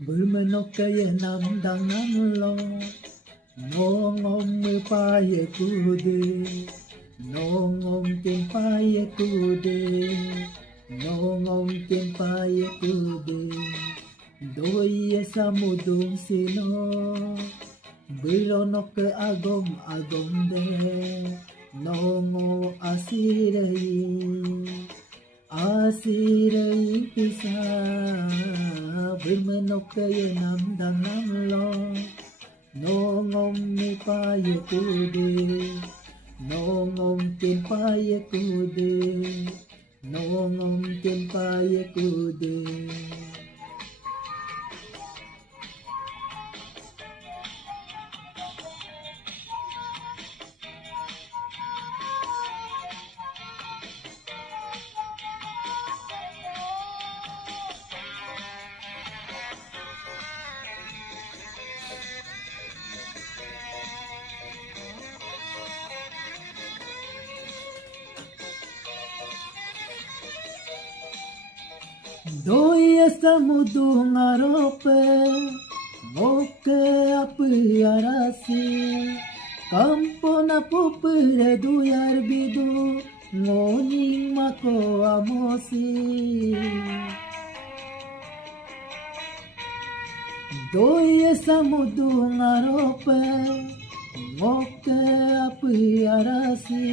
Bermenok kaya namdang namlo Nongom mepaya kude Nongom tempaya kude Nongom tempaya kude Doya samudung sino Beronok ke agom-agom de Nongo asirai pisah Bermenok kaya namdang namlo Nongom mipaya kude Nongom tempaya kude Nongom tempaya kude Doya samudung arope Moke api arasi Kampo na pupere duyar bidu Ngoning mako amosi Doya samudung arope Moke api arasi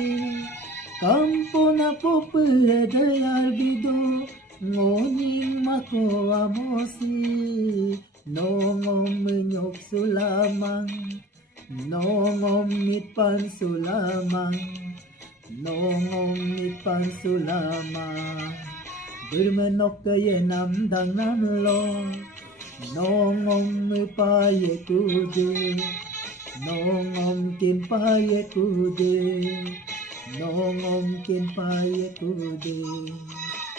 Kampo na pupere duyar bidu Ngoning mako amosi Nongom menyok sulamang Nongom mipan sulamang Nongom mipan sulamang Bermenok kaya namdang namlo Nongom mipaya kude Nongom kimpaya kude Nongom kimpaya kude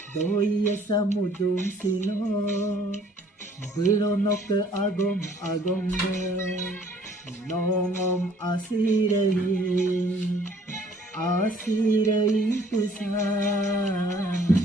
Doya samudung sino Beronok ke agom-agom de Nongom asirai pisah